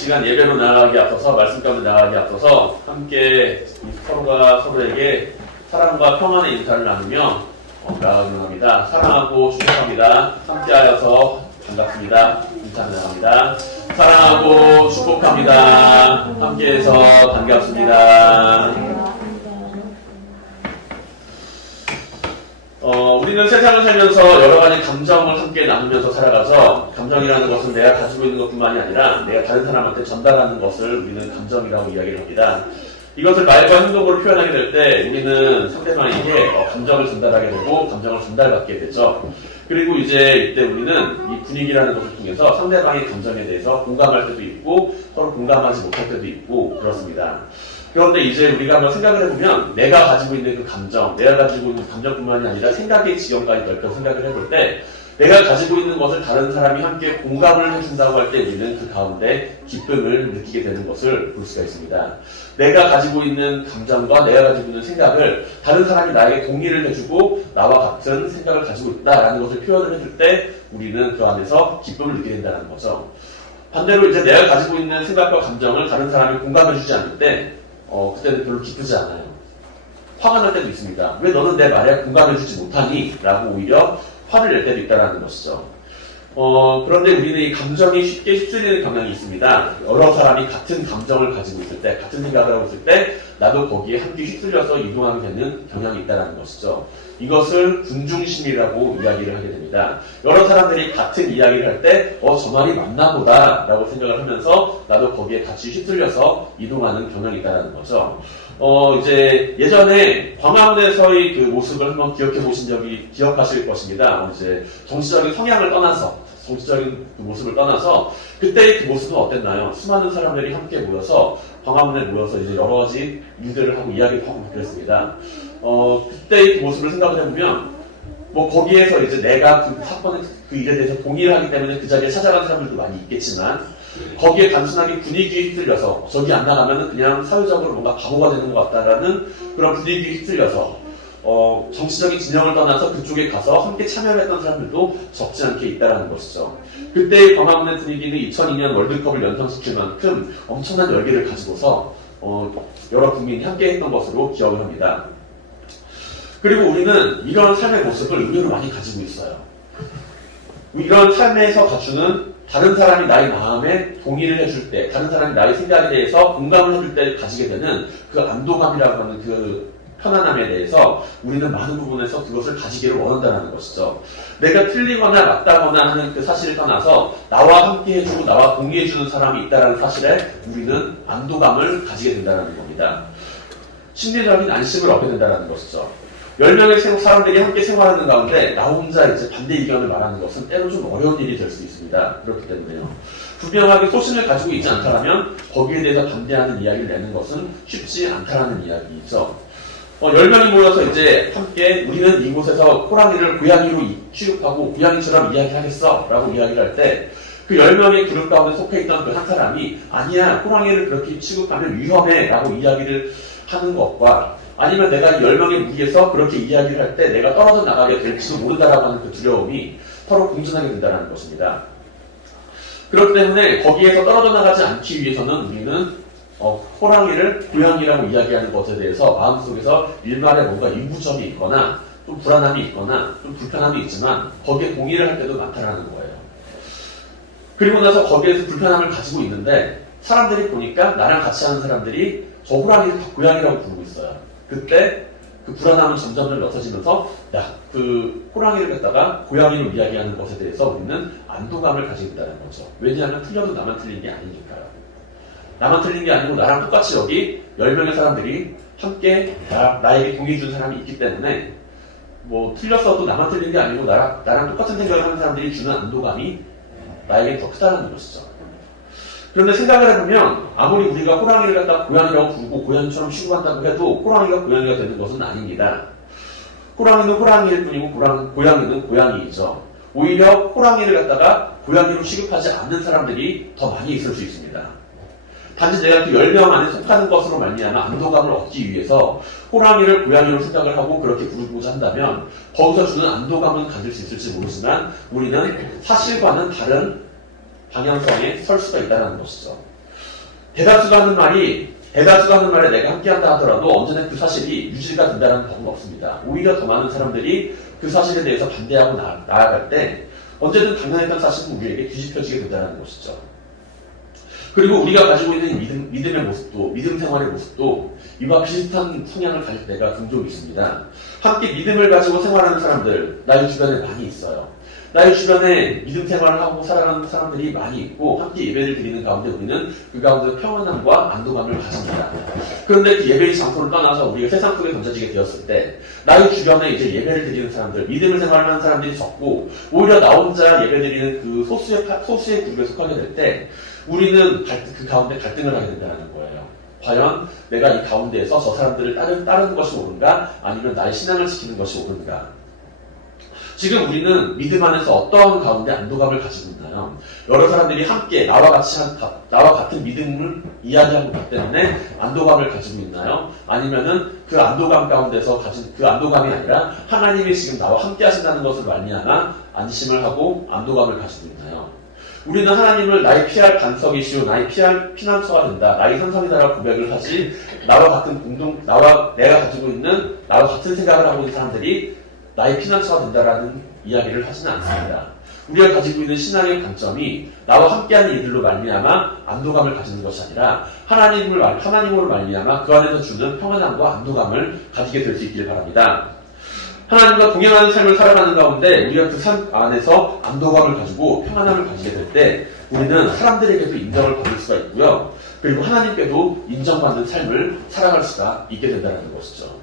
시간 예배로 나아가기 앞서서 말씀 가운데 나아가기 앞서서 함께 서로가 서로에게 사랑과 평안의 인사를 나누며 나아가기로 합니다. 사랑하고 축복합니다. 함께하여서 반갑습니다. 인사를 나갑니다. 사랑하고 축복합니다. 함께해서 반갑습니다. 우리는 세상을 살면서 여러 가지 감정을 함께 나누면서 살아가죠. 감정이라는 것은 내가 가지고 있는 것뿐만이 아니라 내가 다른 사람한테 전달하는 것을 우리는 감정이라고 이야기를 합니다. 이것을 말과 행동으로 표현하게 될 때 우리는 상대방에게 감정을 전달하게 되고 감정을 전달받게 되죠. 그리고 이제 이때 우리는 이 분위기라는 것을 통해서 상대방의 감정에 대해서 공감할 때도 있고 서로 공감하지 못할 때도 있고 그렇습니다. 그런데 이제 우리가 한번 생각을 해보면 내가 가지고 있는 그 감정, 내가 가지고 있는 감정뿐만이 아니라 생각의 지형까지 넓혀 생각을 해볼 때 내가 가지고 있는 것을 다른 사람이 함께 공감을 해준다고 할 때 우리는 그 가운데 기쁨을 느끼게 되는 것을 볼 수가 있습니다. 내가 가지고 있는 감정과 내가 가지고 있는 생각을 다른 사람이 나에게 동의를 해주고 나와 같은 생각을 가지고 있다라는 것을 표현을 해줄 때 우리는 그 안에서 기쁨을 느끼게 된다는 거죠. 반대로 이제 내가 가지고 있는 생각과 감정을 다른 사람이 공감해주지 않을 때 그때는 별로 기쁘지 않아요. 화가 날 때도 있습니다. 왜 너는 내 말에 공감해주지 못하니? 라고 오히려 화를 낼 때도 있다는 것이죠. 그런데 우리는 이 감정이 쉽게 휩쓸리는 경향이 있습니다. 여러 사람이 같은 감정을 가지고 있을 때, 같은 생각을 하고 있을 때, 나도 거기에 함께 휩쓸려서 이동하게 되는 경향이 있다는 것이죠. 이것을 군중심이라고 이야기를 하게 됩니다. 여러 사람들이 같은 이야기를 할 때, 저 말이 맞나 보다 라고 생각을 하면서 나도 거기에 같이 휩쓸려서 이동하는 경향이 있다는 거죠. 이제 예전에 광화문에서의 그 모습을 한번 기억하실 것입니다. 이제 정치적인 성향을 떠나서, 정치적인 그 모습을 떠나서, 그때의 그 모습은 어땠나요? 수많은 사람들이 함께 모여서, 광화문에 모여서 이제 여러 가지 일들을 하고 이야기를 하고 그랬습니다. 그때의 그 모습을 생각을 해보면, 거기에서 이제 내가 그 사건의 그 일에 대해서 동의를 하기 때문에 그 자리에 찾아간 사람들도 많이 있겠지만, 거기에 단순하게 분위기에 휩쓸려서 저기 안 나가면 그냥 사회적으로 뭔가 바보가 되는 것 같다라는 그런 분위기에 휩쓸려서 정치적인 진영을 떠나서 그쪽에 가서 함께 참여했던 사람들도 적지 않게 있다는 것이죠. 그때의 광화문의 분위기는 2002년 월드컵을 연상시킬 만큼 엄청난 열기를 가지고서 여러 국민이 함께 했던 것으로 기억을 합니다. 그리고 우리는 이런 삶의 모습을 의외로 많이 가지고 있어요. 이런 삶에서 갖추는 다른 사람이 나의 마음에 동의를 해줄 때, 다른 사람이 나의 생각에 대해서 공감을 해줄 때 가지게 되는 그 안도감이라고 하는 그 편안함에 대해서 우리는 많은 부분에서 그것을 가지기를 원한다는 것이죠. 내가 틀리거나 맞다거나 하는 그 사실을 떠나서 나와 함께 해주고 나와 동의해주는 사람이 있다는 사실에 우리는 안도감을 가지게 된다는 겁니다. 심리적인 안심을 얻게 된다는 것이죠. 10명의 사람들이 함께 생활하는 가운데 나 혼자 이제 반대 의견을 말하는 것은 때로 좀 어려운 일이 될 수 있습니다. 그렇기 때문에요. 분명하게 소신을 가지고 있지 않다면 거기에 대해서 반대하는 이야기를 내는 것은 쉽지 않다는 이야기죠. 10명이 모여서 이제 함께 우리는 이곳에서 호랑이를 고양이로 취급하고 고양이처럼 이야기하겠어 라고 이야기를 할 때 그 10명의 그룹 가운데 속해 있던 그 한 사람이 아니야 호랑이를 그렇게 취급하면 위험해 라고 이야기를 하는 것과 아니면 내가 10명의 무리에서 그렇게 이야기를 할 때 내가 떨어져 나가게 될지도 모른다라고 하는 그 두려움이 서로 공존하게 된다는 것입니다. 그렇기 때문에 거기에서 떨어져 나가지 않기 위해서는 우리는 호랑이를 고양이라고 이야기하는 것에 대해서 마음속에서 일말에 뭔가 인부점이 있거나 좀 불안함이 있거나 좀 불편함이 있지만 거기에 동의를 할 때도 많다라는 거예요. 그리고 나서 거기에서 불편함을 가지고 있는데 사람들이 보니까 나랑 같이 하는 사람들이 저 호랑이를 다 고양이라고 부르고 있어요. 그때 그 불안함은 점점 옅어지면서 그 호랑이를 갖다가 고양이로 이야기하는 것에 대해서 우리는 안도감을 가지게 된다는 거죠. 왜냐하면 틀려도 나만 틀린 게 아니니까요. 나만 틀린 게 아니고 나랑 똑같이 여기 10명의 사람들이 함께 나에게 동의해 준 사람이 있기 때문에 틀렸어도 나만 틀린 게 아니고 나랑 똑같은 생각을 하는 사람들이 주는 안도감이 나에게 더 크다는 것이죠. 그런데 생각을 해보면 아무리 우리가 호랑이를 갖다 고양이라고 부르고 고양이처럼 취급한다고 해도 호랑이가 고양이가 되는 것은 아닙니다. 호랑이는 호랑이일 뿐이고 고양이는 고양이이죠. 오히려 호랑이를 갖다가 고양이로 취급하지 않는 사람들이 더 많이 있을 수 있습니다. 단지 내가 그 10명 안에 속하는 것으로 말미암아 안도감을 얻기 위해서 호랑이를 고양이로 생각을 하고 그렇게 부르고자 한다면 거기서 주는 안도감은 가질 수 있을지 모르지만 우리는 사실과는 다른 방향성에 설 수가 있다는 것이죠. 대다수가 하는 말에 내가 함께한다 하더라도 언제나 그 사실이 유지가 된다는 법은 없습니다. 오히려 더 많은 사람들이 그 사실에 대해서 반대하고 나아갈 때 언제든 당연했던 사실은 우리에게 뒤집혀지게 된다는 것이죠. 그리고 우리가 가지고 있는 믿음의 모습도, 믿음 생활의 모습도 이와 비슷한 성향을 가질 때가 종종 있습니다. 함께 믿음을 가지고 생활하는 사람들, 나의 주변에 많이 있어요. 나의 주변에 믿음 생활을 하고 살아가는 사람들이 많이 있고 함께 예배를 드리는 가운데 우리는 그 가운데 평안함과 안도감을 가집니다. 그런데 그 예배의 장소를 떠나서 우리가 세상 속에 던져지게 되었을 때 나의 주변에 이제 예배를 드리는 사람들, 믿음을 생활하는 사람들이 적고 오히려 나 혼자 예배 드리는 그 소수의 그룹에 속하게 될 때 우리는 그 가운데 갈등을 하게 된다는 거예요. 과연 내가 이 가운데에서 저 사람들을 따르는 것이 옳은가 아니면 나의 신앙을 지키는 것이 옳은가. 지금 우리는 믿음 안에서 어떠한 가운데 안도감을 가지고 있나요? 여러 사람들이 함께 나와 같은 믿음을 이야기하고 있기 때문에 안도감을 가지고 있나요? 아니면은 그 안도감 가운데서 가진 그 안도감이 아니라 하나님이 지금 나와 함께 하신다는 것을 말미암아 안심을 하고 안도감을 가지고 있나요? 우리는 하나님을 나의 피할 반석이시오, 나의 피할 피난처가 된다, 나의 산성이다라고 고백을 하지, 나와 내가 가지고 있는, 나와 같은 생각을 하고 있는 사람들이 나의 피난처가 된다라는 이야기를 하지는 않습니다. 우리가 가지고 있는 신앙의 관점이 나와 함께하는 이들로 말미암아 안도감을 가지는 것이 아니라 하나님으로 말미암아 그 안에서 주는 평안함과 안도감을 가지게 될 수 있길 바랍니다. 하나님과 동행하는 삶을 살아가는 가운데 우리가 그 삶 안에서 안도감을 가지고 평안함을 가지게 될 때 우리는 사람들에게도 인정을 받을 수가 있고요. 그리고 하나님께도 인정받는 삶을 살아갈 수가 있게 된다는 것이죠.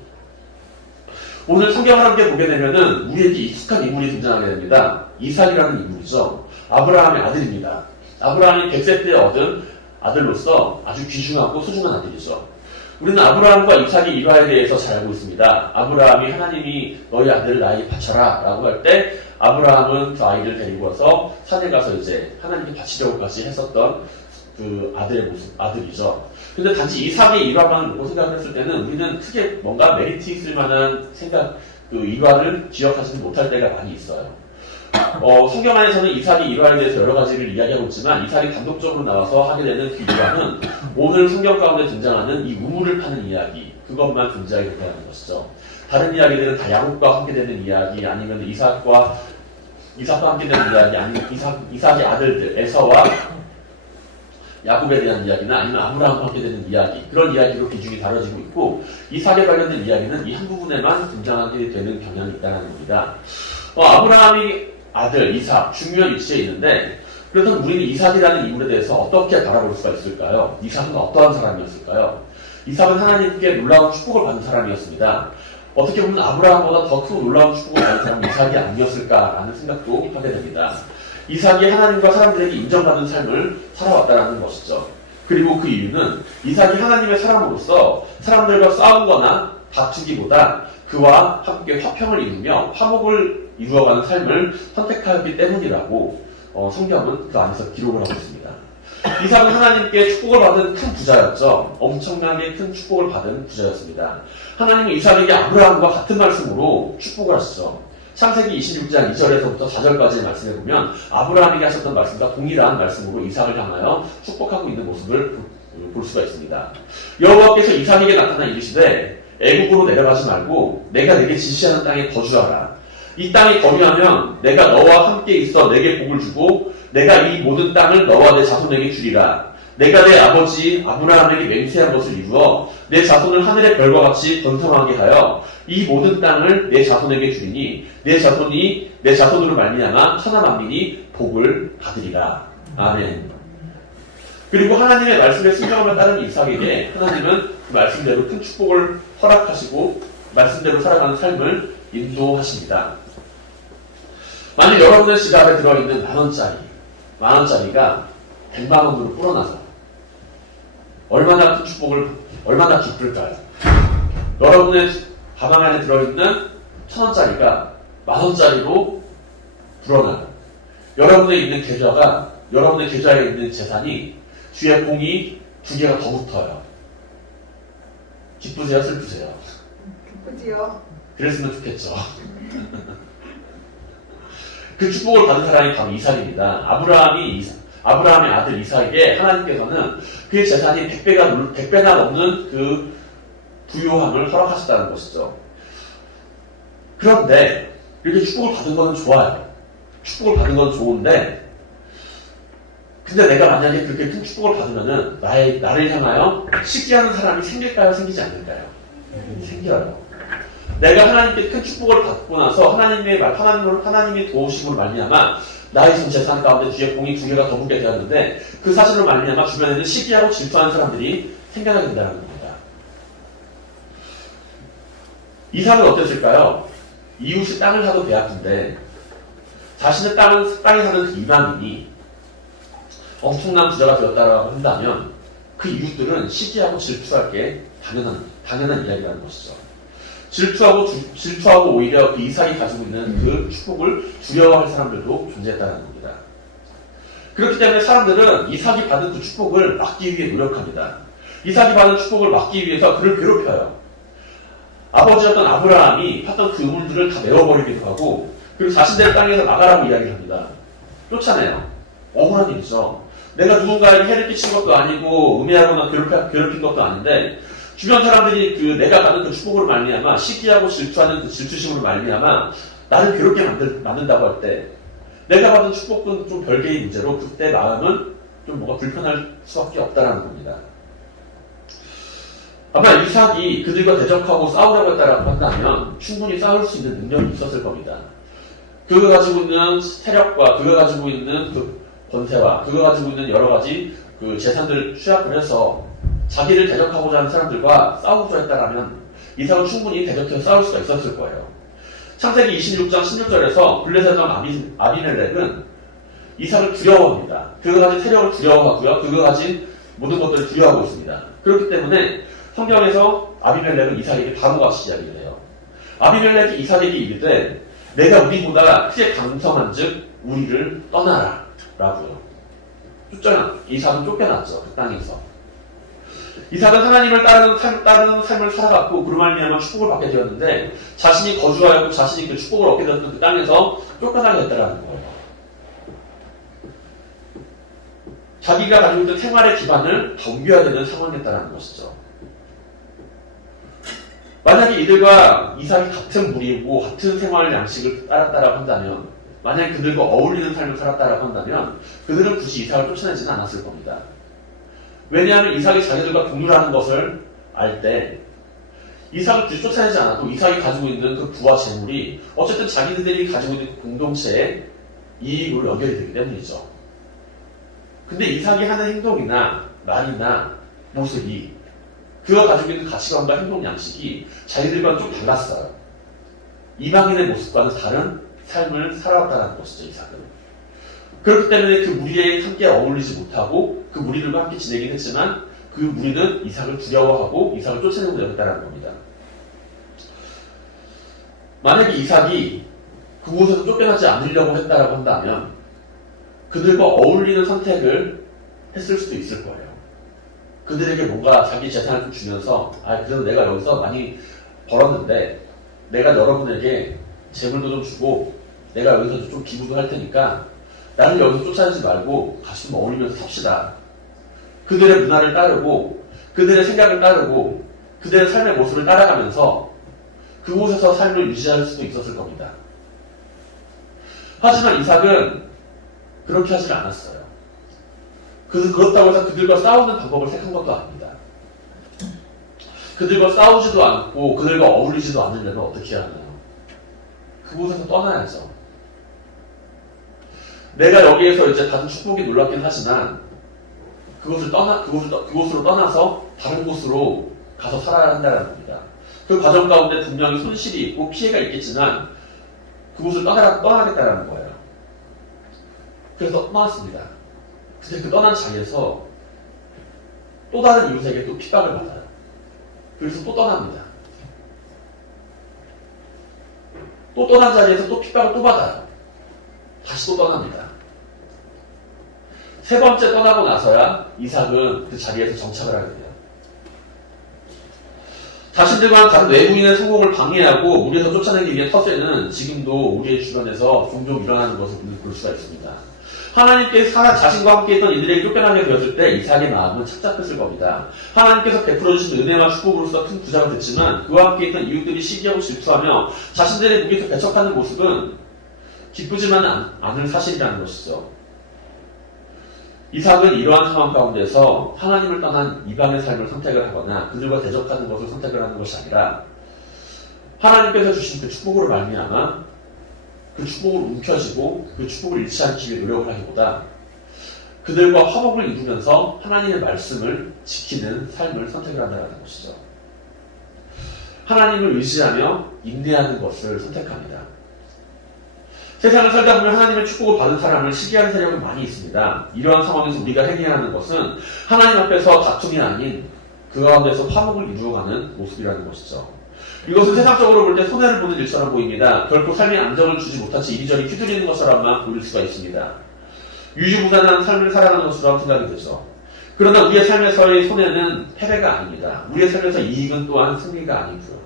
오늘 성경을 함께 보게 되면은 우리에게 익숙한 인물이 등장하게 됩니다. 이삭이라는 인물이죠. 아브라함의 아들입니다. 아브라함이 100세 때 얻은 아들로서 아주 귀중하고 소중한 아들이죠. 우리는 아브라함과 이삭의 일화에 대해서 잘 알고 있습니다. 아브라함이 하나님이 너희 아들을 나에게 바쳐라 라고 할 때 아브라함은 그 아이를 데리고 와서 산에 가서 이제 하나님께 바치려고까지 했었던 그 아들이죠. 근데 단지 이삭의 일화만 놓고 생각을 했을 때는 우리는 크게 뭔가 메리트 있을 만한 그 일화를 기억하지는 못할 때가 많이 있어요. 성경 안에서는 이삭의 일화에 대해서 여러 가지를 이야기하고 있지만 이삭이 단독적으로 나와서 하게 되는 그 일화는 오늘 성경 가운데 등장하는 이 우물을 파는 이야기, 그것만 존재하게 된다는 것이죠. 다른 이야기들은 다 야곱과 함께 되는 이야기, 아니면 이삭과 함께 되는 이야기, 아니면 이삭의 아들들, 에서와 야곱에 대한 이야기나 아니면 아브라함과 함께 되는 이야기, 그런 이야기로 비중이 다뤄지고 있고 이삭에 관련된 이야기는 이 한 부분에만 등장하게 되는 경향이 있다는 겁니다. 아브라함이 아들 이삭 중요한 위치에 있는데 그래서 우리는 이삭이라는 인물에 대해서 어떻게 바라볼 수가 있을까요? 이삭은 어떠한 사람이었을까요? 이삭은 하나님께 놀라운 축복을 받은 사람이었습니다. 어떻게 보면 아브라함보다 더 큰 놀라운 축복을 받은 사람은 이삭이 아니었을까라는 생각도 하게 됩니다. 이삭이 하나님과 사람들에게 인정받는 삶을 살아왔다는 것이죠. 그리고 그 이유는 이삭이 하나님의 사람으로서 사람들과 싸우거나 다투기보다 그와 함께 화평을 이루며 화목을 이루어가는 삶을 선택하였기 때문이라고 성경은 그 안에서 기록을 하고 있습니다. 이삭은 하나님께 축복을 받은 큰 부자였죠. 엄청나게 큰 축복을 받은 부자였습니다. 하나님은 이삭에게 아브라함과 같은 말씀으로 축복을 하시죠. 창세기 26장 2절에서부터 4절까지의 말씀에 보면 아브라함에게 하셨던 말씀과 동일한 말씀으로 이삭을 향하여 축복하고 있는 모습을 볼 수가 있습니다. 여호와께서 이삭에게 나타나 이르시되 애국으로 내려가지 말고 내가 내게 지시하는 땅에 거주하라. 이 땅에 거주하면 내가 너와 함께 있어 내게 복을 주고 내가 이 모든 땅을 너와 내 자손에게 주리라. 내가 내 아버지 아브라함에게 맹세한 것을 이루어 내 자손을 하늘의 별과 같이 번성하게 하여 이 모든 땅을 내 자손에게 주리니 내 자손으로 말미암아 천하 만민이 복을 받으리라. 아멘. 그리고 하나님의 말씀에 순종함을 따른 이삭에게 하나님은 그 말씀대로 큰 축복을 허락하시고 말씀대로 살아가는 삶을 인도하십니다. 만약 여러분의 지갑에 들어있는 만원짜리가 100만원으로 불어나서 얼마나 기쁠까요? 여러분의 가방 안에 들어있는 1000원짜리가 10,000원짜리로 불어나는 여러분의 계좌에 있는 재산이 뒤에 공이 2개가 더 붙어요. 기쁘세요? 슬프세요? 기쁘지요. 그랬으면 좋겠죠. 그 축복을 받은 사람이 바로 이삭입니다. 아브라함의 아들 이삭에게 하나님께서는 그의 재산이 100배나 넘는 그 부유함을 허락하셨다는 것이죠. 그런데 이렇게 축복을 받은 건 좋아요. 축복을 받은 건 좋은데 근데 내가 만약에 그렇게 큰 축복을 받으면은 나를 향하여 시기하는 사람이 생길까요? 생기지 않을까요? 생겨요. 내가 하나님께 큰 축복을 받고 나서 하나님이 도우심으로 말미암아 나의 전 재산 가운데 뒤에 공이 2개가 더 붙게 되었는데 그 사실로 말미암아 주변에는 시기하고 질투하는 사람들이 생겨나게 된다는 겁니다. 이삭은 어땠을까요? 이웃이 땅을 사도 배아픈데 자신의 땅에 사는 그 이방인이 엄청난 부자가 되었다고 한다면 그 이웃들은 시기하고 질투할 게 당연한 이야기라는 것이죠. 질투하고 오히려 그 이삭이 가지고 있는 그 축복을 두려워할 사람들도 존재했다는 겁니다. 그렇기 때문에 사람들은 이삭이 받은 그 축복을 막기 위해 노력합니다. 이삭이 받은 축복을 막기 위해서 그를 괴롭혀요. 아버지였던 아브라함이 팠던 그 우물들을 다 메워버리기도 하고 그리고 자신들의 땅에서 나가라고 이야기를 합니다. 쫓아내요. 억울한 일이죠. 내가 누군가에게 해를 끼친 것도 아니고 음해하거나 괴롭힌 것도 아닌데 주변 사람들이 내가 받은 그 축복으로 말미암아 시기하고 질투하는 그 질투심으로 말미암아 나를 괴롭게 만든다고 할 때 내가 받은 축복은 좀 별개의 문제로 그때 마음은 좀 뭐가 불편할 수밖에 없다라는 겁니다. 아마 이삭이 그들과 대적하고 싸우려고 했다라고 한다면 충분히 싸울 수 있는 능력이 있었을 겁니다. 그가 가지고 있는 세력과 그가 가지고 있는 그 권세와 그가 가지고 있는 여러 가지 그 재산들을 취합을 해서 자기를 대적하고자 하는 사람들과 싸우고자 했다라면 이삭은 충분히 대적해서 싸울 수가 있었을 거예요. 창세기 26장 16절에서 블레셋 아비멜렉은 이삭을 두려워합니다. 그가 가진 세력을 두려워하고요. 그가 가진 모든 것들을 두려워하고 있습니다. 그렇기 때문에 성경에서 아비멜렉은 이삭에게 바로같이 이야기를 해요. 아비멜렉이 이삭에게 이르되 내가 우리보다 크게 강성한 즉 우리를 떠나라 라고요. 이삭은 쫓겨났죠. 그 땅에서. 이삭은 하나님을 따르는 삶을 살아갔고 그로 말미암아 축복을 받게 되었는데 자신이 거주하였고 자신이 그 축복을 얻게 되었던 그 땅에서 쫓겨나게 됐다는 거예요. 자기가 가지고 있던 생활의 기반을 덤벼야 되는 상황이었다는 것이죠. 만약에 이들과 이삭이 같은 무리이고 같은 생활 양식을 따랐다라고 한다면 만약에 그들과 어울리는 삶을 살았다라고 한다면 그들은 굳이 이삭을 쫓아내지는 않았을 겁니다. 왜냐하면 이삭이 자기들과 동료라는 것을 알 때 이삭을 굳이 쫓아내지 않아도 이삭이 가지고 있는 그 부와 재물이 어쨌든 자기들이 가지고 있는 그 공동체의 이익으로 연결이 되기 때문이죠. 근데 이삭이 하는 행동이나 말이나 모습이 그가 가지고 있는 가치관과 행동 양식이 자기들과는 좀 달랐어요. 이방인의 모습과는 다른 삶을 살아왔다는 것이죠, 이삭은. 그렇기 때문에 그 무리에 함께 어울리지 못하고 그 무리들과 함께 지내긴 했지만 그 무리는 이삭을 두려워하고 이삭을 쫓아내고 여겼다는 겁니다. 만약에 이삭이 그곳에서 쫓겨나지 않으려고 했다라고 한다면 그들과 어울리는 선택을 했을 수도 있을 거예요. 그들에게 뭔가 자기 재산을 좀 주면서 그래도 내가 여기서 많이 벌었는데 내가 여러분에게 재물도 좀 주고 내가 여기서 좀 기부도 할 테니까 나를 여기서 쫓아내지 말고 같이 좀 어울리면서 삽시다. 그들의 문화를 따르고 그들의 생각을 따르고 그들의 삶의 모습을 따라가면서 그곳에서 삶을 유지할 수도 있었을 겁니다. 하지만 이삭은 그렇게 하지 않았어요. 그렇다고 해서 그들과 싸우는 방법을 택한 것도 아닙니다. 그들과 싸우지도 않고 그들과 어울리지도 않으려면 어떻게 해야 하나요? 그곳에서 떠나야죠. 내가 여기에서 이제 받은 축복이 놀랍긴 하지만 그곳으로 떠나서 다른 곳으로 가서 살아야 한다는 겁니다. 그 과정 가운데 분명히 손실이 있고 피해가 있겠지만 그곳을 떠나겠다는 거예요. 그래서 떠났습니다. 근데 그 떠난 자리에서 또 다른 이웃에게 또 핍박을 받아요. 그래서 또 떠납니다. 또 떠난 자리에서 또 핍박을 또 받아요. 다시 또 떠납니다. 세 번째 떠나고 나서야 이삭은 그 자리에서 정착을 하게 돼요. 자신들과는 다른 외국인의 성공을 방해하고 무리에서 쫓아내기 위한 터세는 지금도 우리의 주변에서 종종 일어나는 것을 볼 수가 있습니다. 하나님께서 자신과 함께 있던 이들에게 쫓겨나게 되었을 때 이삭의 마음은 착잡했을 겁니다. 하나님께서 베풀어 주신 은혜와 축복으로서 큰 부자가 됐지만 그와 함께 있던 이웃들이 시기하고 질투하며 자신들의 무기에서 배척하는 모습은 기쁘지만 않을 사실이라는 것이죠. 이삭은 이러한 상황 가운데서 하나님을 떠난 이방의 삶을 선택을 하거나 그들과 대적하는 것을 선택을 하는 것이 아니라 하나님께서 주신 그 축복으로 말미암아 그 축복을 움켜쥐고 그 축복을 잃지 않기 위해 노력을 하기보다 그들과 화목을 이루면서 하나님의 말씀을 지키는 삶을 선택을 한다는 것이죠. 하나님을 의지하며 인내하는 것을 선택합니다. 세상을 살다 보면 하나님의 축복을 받은 사람을 시기하는 세력은 많이 있습니다. 이러한 상황에서 우리가 행해야 하는 것은 하나님 앞에서 다툼이 아닌 그 가운데서 화목을 이루어가는 모습이라는 것이죠. 이것은 세상적으로 볼 때 손해를 보는 일처럼 보입니다. 결코 삶에 안정을 주지 못하지 이리저리 휘둘리는 것처럼만 보일 수가 있습니다. 유유무난한 삶을 살아가는 것처럼 생각이 되죠. 그러나 우리의 삶에서의 손해는 패배가 아닙니다. 우리의 삶에서 이익은 또한 승리가 아니고요.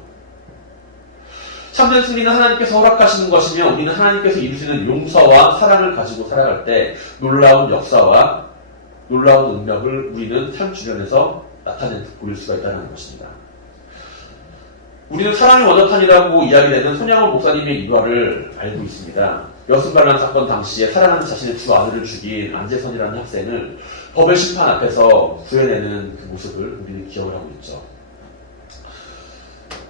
참된 승리는 하나님께서 허락하시는 것이며 우리는 하나님께서 이루시는 용서와 사랑을 가지고 살아갈 때 놀라운 역사와 놀라운 능력을 우리는 삶 주변에서 보일 수가 있다는 것입니다. 우리는 사랑의 원자탄이라고 이야기되는 손양원 목사님의 일화를 알고 있습니다. 여순반란 사건 당시에 사랑하는 자신의 두 아들을 죽인 안재선이라는 학생을 법의 심판 앞에서 구해내는 그 모습을 우리는 기억을 하고 있죠.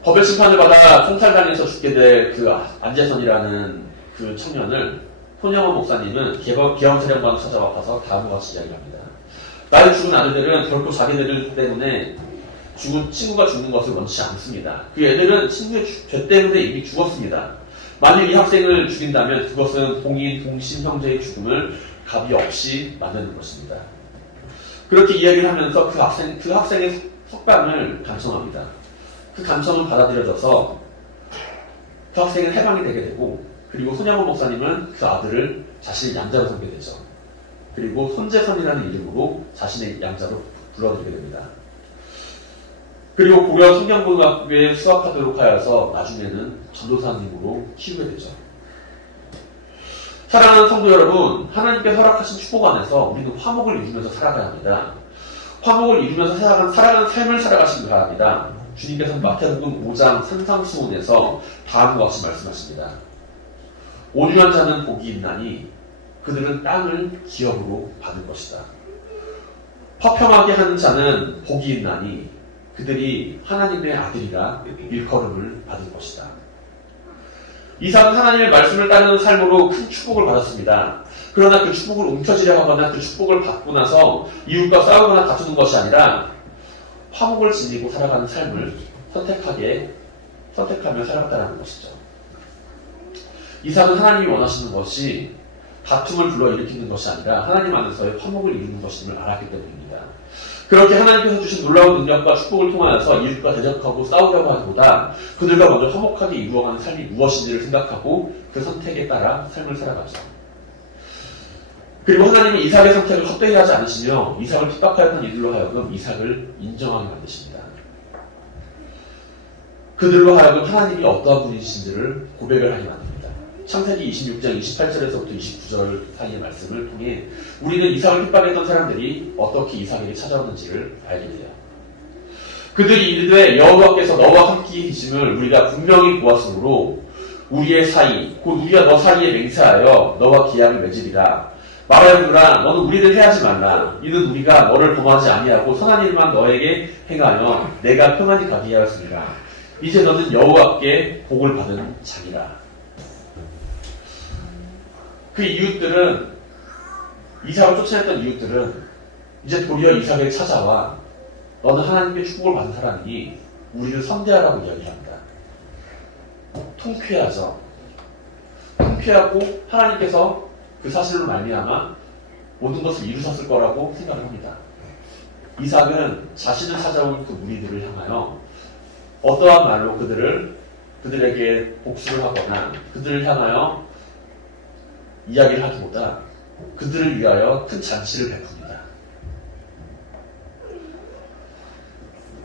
법의 심판을 받아 총살당해서 죽게 될 그 안재선이라는 그 청년을 손양원 목사님은 계엄사령관을 찾아와서 다음과 같이 이야기합니다. 나의 죽은 아들들은 결코 자기들 때문에 죽은 친구가 죽는 것을 원치 않습니다. 그 애들은 친구의 죄 때문에 이미 죽었습니다. 만약 이 학생을 죽인다면 그것은 동신 형제의 죽음을 값이 없이 만드는 것입니다. 그렇게 이야기를 하면서 그 학생의 석방을 간청합니다. 그 간청은 받아들여져서 그 학생은 해방이 되게 되고 그리고 손양원 목사님은 그 아들을 자신의 양자로 삼게 되죠. 그리고 손재선이라는 이름으로 자신의 양자로 불러들이게 됩니다. 그리고 고려 성경고등학교에 수학하도록 하여서 나중에는 전도사님으로 키우게 되죠. 사랑하는 성도 여러분, 하나님께 허락하신 축복 안에서 우리는 화목을 이루면서 살아가야 합니다. 화목을 이루면서 살아가는 삶을 살아가시기 바랍니다. 주님께서는 마태복음 5장 산상수훈에서 다음과 같이 말씀하십니다. 온유한 자는 복이 있나니 그들은 땅을 기업으로 받을 것이다. 화평하게 하는 자는 복이 있나니 그들이 하나님의 아들이라 일컬음을 받을 것이다. 이삭은 하나님의 말씀을 따르는 삶으로 큰 축복을 받았습니다. 그러나 그 축복을 움켜쥐려 하거나 그 축복을 받고 나서 이웃과 싸우거나 다투는 것이 아니라 화목을 지니고 살아가는 삶을 선택하며 살아갔다는 것이죠. 이삭은 하나님이 원하시는 것이 다툼을 불러일으키는 것이 아니라 하나님 안에서의 화목을 이루는 것임을 알았기 때문입니다. 그렇게 하나님께서 주신 놀라운 능력과 축복을 통하여서 이웃과 대적하고 싸우려고 하기보다 그들과 먼저 화목하게 이루어가는 삶이 무엇인지를 생각하고 그 선택에 따라 삶을 살아가죠. 그리고 하나님이 이삭의 선택을 헛되이 하지 않으시며 이삭을 핍박하였던 이들로 하여금 이삭을 인정하게 만드십니다. 그들로 하여금 하나님이 어떠한 분이신지를 고백을 하게 만듭니다. 창세기 26장 28절에서부터 29절 사이의 말씀을 통해 우리는 이삭을 핍박했던 사람들이 어떻게 이삭에게 찾아왔는지를 알게 돼요. 그들이 이르되 여호와께서 너와 함께 계심을 우리가 분명히 보았으므로 우리의 사이 곧 우리가 너 사이에 맹세하여 너와 기약을 맺으리라. 말하여주라 너는 우리를 해하지 말라. 이는 우리가 너를 범하지 아니하고 선한 일만 너에게 행하여 내가 평안히 가게 하였으니라. 이제 너는 여호와께 복을 받은 자니라. 그 이웃들은 이삭을 쫓아냈던 이웃들은 이제 도리어 이삭에게 찾아와 너는 하나님께 축복을 받은 사람이니 우리를 선대하라고 이야기합니다. 통쾌하죠. 통쾌하고 하나님께서 그 사실로 말미암아 모든 것을 이루셨을 거라고 생각을 합니다. 이삭은 자신을 찾아온 그 무리들을 향하여 어떠한 말로 그들에게 복수를 하거나 그들을 향하여 이야기를 하기보다 그들을 위하여 큰 잔치를 베풉니다.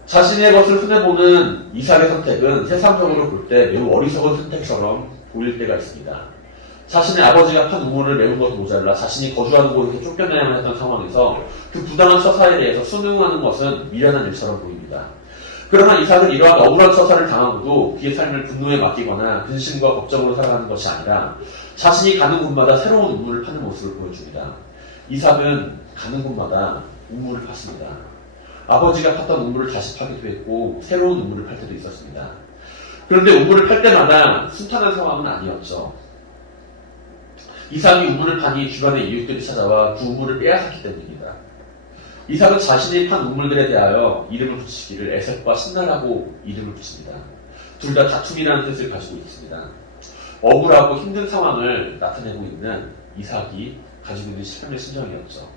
자신의 것을 손해보는 이삭의 선택은 세상적으로 볼 때 매우 어리석은 선택처럼 보일 때가 있습니다. 자신의 아버지가 판 우물을 메운 것도 모자라 자신이 거주하는 곳에서 쫓겨나야만 했던 상황에서 그 부당한 처사에 대해서 순응하는 것은 미련한 일처럼 보입니다. 그러나 이삭은 이러한 억울한 처사를 당하고도 그의 삶을 분노에 맡기거나 근심과 걱정으로 살아가는 것이 아니라 자신이 가는 곳마다 새로운 우물을 파는 모습을 보여줍니다. 이삭은 가는 곳마다 우물을 팠습니다. 아버지가 팠던 우물을 다시 파기도 했고 새로운 우물을 팔 때도 있었습니다. 그런데 우물을 팔 때마다 순탄한 상황은 아니었죠. 이삭이 우물을 파니 주변의 이웃들이 찾아와 그 우물을 빼앗았기 때문입니다. 이삭은 자신이 판 우물들에 대하여 이름을 붙이기를 에색과 신나라고 이름을 붙입니다. 둘 다 다툼이라는 뜻을 가지고 있습니다. 억울하고 힘든 상황을 나타내고 있는 이삭이 가지고 있는 삶의 심정이었죠.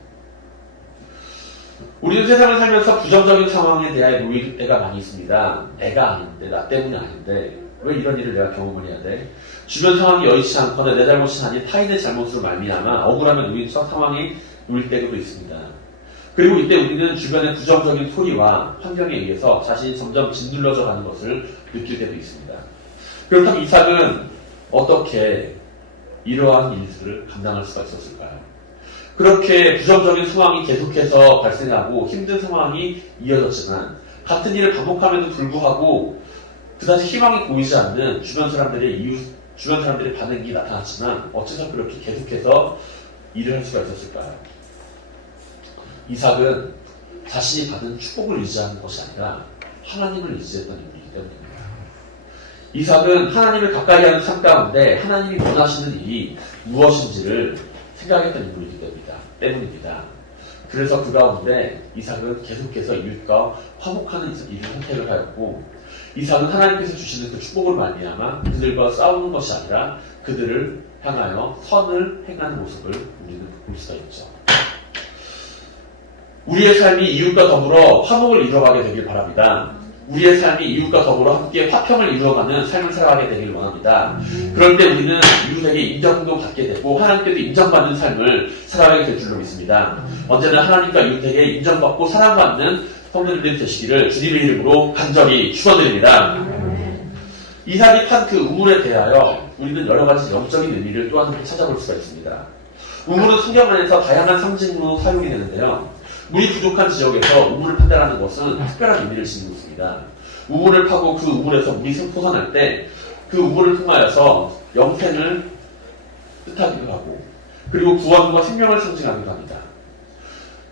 우리는 세상을 살면서 부정적인 상황에 대하여 놓일 때가 많이 있습니다. 내가 아닌데, 나 때문이 아닌데 왜 이런 일을 내가 경험을 해야 돼? 주변 상황이 여의치 않거나 내 잘못이 아닌 타인의 잘못으로 말미암아 억울함에 놓인 상황에 놓일 때도 있습니다. 그리고 이때 우리는 주변의 부정적인 소리와 환경에 의해서 자신이 점점 짓눌러져 가는 것을 느낄 때도 있습니다. 그렇다면 이삭은 어떻게 이러한 일들을 감당할 수가 있었을까요? 그렇게 부정적인 상황이 계속해서 발생하고 힘든 상황이 이어졌지만 같은 일을 반복함에도 불구하고 그다지 희망이 보이지 않는 주변 사람들의 반응이 나타났지만 어째서 그렇게 계속해서 일을 할 수가 있었을까요? 이삭은 자신이 받은 축복을 의지하는 것이 아니라 하나님을 의지했던 인물이기 때문입니다. 이삭은 하나님을 가까이 하는 삶 가운데 하나님이 원하시는 일이 무엇인지를 생각했던 인물이기 때문입니다. 그래서 그 가운데 이삭은 계속해서 이웃과 화목하는 일을 선택을 하였고 이삭은 하나님께서 주시는 그 축복을 말미암아 그들과 싸우는 것이 아니라 그들을 향하여 선을 행하는 모습을 우리는 볼 수가 있죠. 우리의 삶이 이웃과 더불어 화목을 이루어가게 되길 바랍니다. 우리의 삶이 이웃과 더불어 함께 화평을 이루어가는 삶을 살아가게 되길 원합니다. 그런데 우리는 이웃에게 인정도 받게 되고 하나님께도 인정받는 삶을 살아가게 될 줄로 믿습니다. 언제나 하나님과 이웃에게 인정받고 사랑받는 성도님들이 되시기를 주님의 이름으로 간절히 축원드립니다. 이삭이 판 그 우물에 대하여 우리는 여러 가지 영적인 의미를 또 한 번 찾아볼 수가 있습니다. 우물은 성경 안에서 다양한 상징으로 사용이 되는데요. 물이 부족한 지역에서 우물을 판다는 것은 특별한 의미를 지니고 있습니다. 우물을 파고 그 우물에서 물이 솟아날 때 그 우물을 통하여서 영생을 뜻하기도 하고 그리고 구원과 생명을 상징하기도 합니다.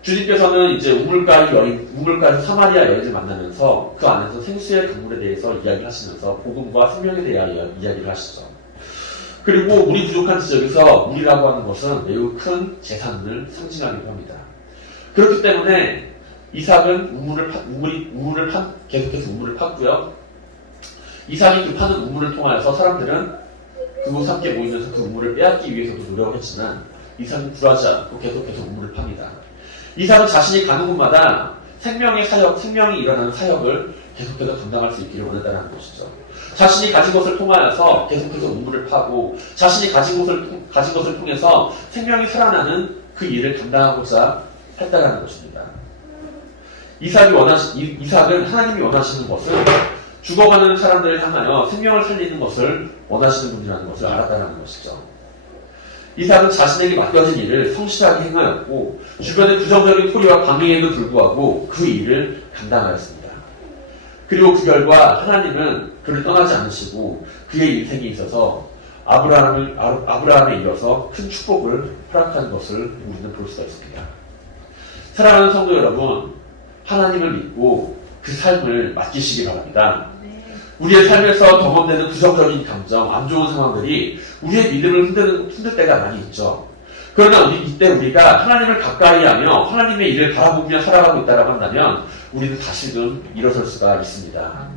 주님께서는 이제 우물가에서 사마리아 여인을 만나면서 그 안에서 생수의 강물에 대해서 이야기를 하시면서 복음과 생명에 대하여 이야기를 하시죠. 그리고 물이 부족한 지역에서 물이라고 하는 것은 매우 큰 재산을 상징하기도 합니다. 그렇기 때문에 이삭은 계속해서 우물을 팠고요. 이삭이 그 파는 우물을 통하여서 사람들은 그곳 함께 모이면서 그 우물을 빼앗기 위해서도 노력을 했지만 이삭은 굴하지 않고 계속해서 우물을 팝니다. 이삭은 자신이 가는 곳마다 생명이 일어나는 사역을 계속해서 감당할 수 있기를 원했다는 것이죠. 자신이 가진 것을 통하여서 계속해서 우물을 파고 자신이 가진 것을 통해서 생명이 살아나는 그 일을 감당하고자 했다는 것입니다. 이삭은 하나님이 원하시는 것은 죽어가는 사람들을 향하여 생명을 살리는 것을 원하시는 분이라는 것을 알았다는 것이죠. 이삭은 자신에게 맡겨진 일을 성실하게 행하였고 주변의 부정적인 소리와 방해에도 불구하고 그 일을 감당하였습니다. 그리고 그 결과 하나님은 그를 떠나지 않으시고 그의 인생에 있어서 아브라함에 이어서 큰 축복을 허락한 것을 우리는 볼 수가 있습니다. 사랑하는 성도 여러분, 하나님을 믿고 그 삶을 맡기시기 바랍니다. 우리의 삶에서 경험되는 부정적인 감정, 안 좋은 상황들이 우리의 믿음을 흔들 때가 많이 있죠. 그러나 이때 우리가 하나님을 가까이 하며 하나님의 일을 바라보며 살아가고 있다고 한다면 우리는 다시금 일어설 수가 있습니다.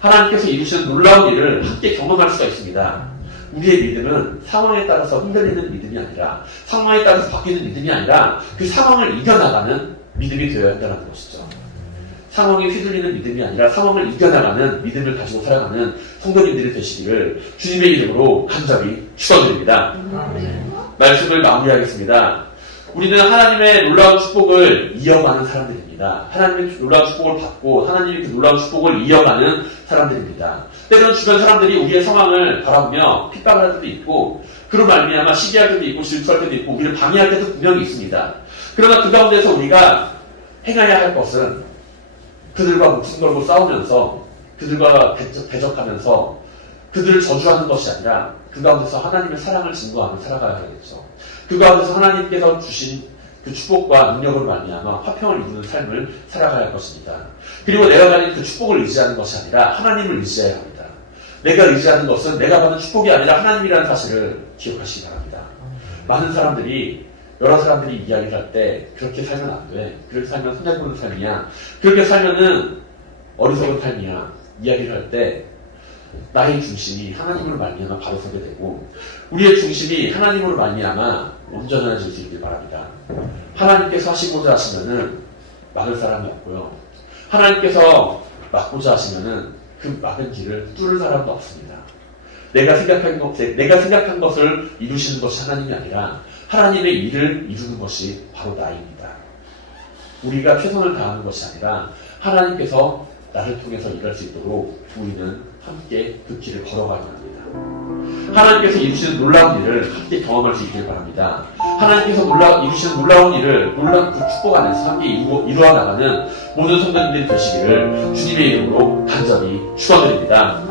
하나님께서 이루시는 놀라운 일을 함께 경험할 수가 있습니다. 우리의 믿음은 상황에 따라서 흔들리는 믿음이 아니라 상황에 따라서 바뀌는 믿음이 아니라 그 상황을 이겨나가는 믿음이 되어야 한다는 것이죠. 상황에 휘둘리는 믿음이 아니라 상황을 이겨나가는 믿음을 가지고 살아가는 성도님들이 되시기를 주님의 이름으로 간절히 축원드립니다. 말씀을 마무리하겠습니다. 우리는 하나님의 놀라운 축복을 이어가는 사람들입니다. 하나님의 놀라운 축복을 받고 하나님의 그 놀라운 축복을 이어가는 사람들입니다. 때로는 주변 사람들이 우리의 상황을 바라보며 핍박을 할 때도 있고 그런 말미암아 시기할 때도 있고 질투할 때도 있고 우리를 방해할 때도 분명히 있습니다. 그러나 그 가운데서 우리가 행해야 할 것은 그들과 목숨 걸고 싸우면서 그들과 대적하면서 그들을 저주하는 것이 아니라 그 가운데서 하나님의 사랑을 증거하며 살아가야 하겠죠. 그 가운데서 하나님께서 주신 그 축복과 능력을 말미암아 화평을 이루는 삶을 살아가야 할 것입니다. 그리고 내가 가진 그 축복을 의지하는 것이 아니라 하나님을 의지해야 합니다. 내가 의지하는 것은 내가 받은 축복이 아니라 하나님이라는 사실을 기억하시기 바랍니다. 많은 사람들이 여러 사람들이 이야기를 할 때 그렇게 살면 안 돼. 그렇게 살면 손해보는 삶이야. 그렇게 살면은 어리석은 삶이야. 이야기를 할 때 나의 중심이 하나님으로 말미암아 바로 서게 되고 우리의 중심이 하나님으로 말미암아 온전해질 수 있길 바랍니다. 하나님께서 하시고자 하시면은 막을 사람이 없고요. 하나님께서 막고자 하시면은 그 막은 길을 뚫을 사람도 없습니다. 내가 생각한 것을 이루시는 것이 하나님이 아니라 하나님의 일을 이루는 것이 바로 나입니다. 우리가 최선을 다하는 것이 아니라 하나님께서 나를 통해서 일할 수 있도록 우리는 함께 그 길을 걸어가야 합니다. 하나님께서 이루시는 놀라운 일을 함께 경험할 수 있길 바랍니다. 하나님께서 이루시는 놀라운 일을 놀라운 그 축복 안에서 함께 이루어 나가는 모든 성도님들이 되시기를 주님의 이름으로 간절히 축원드립니다.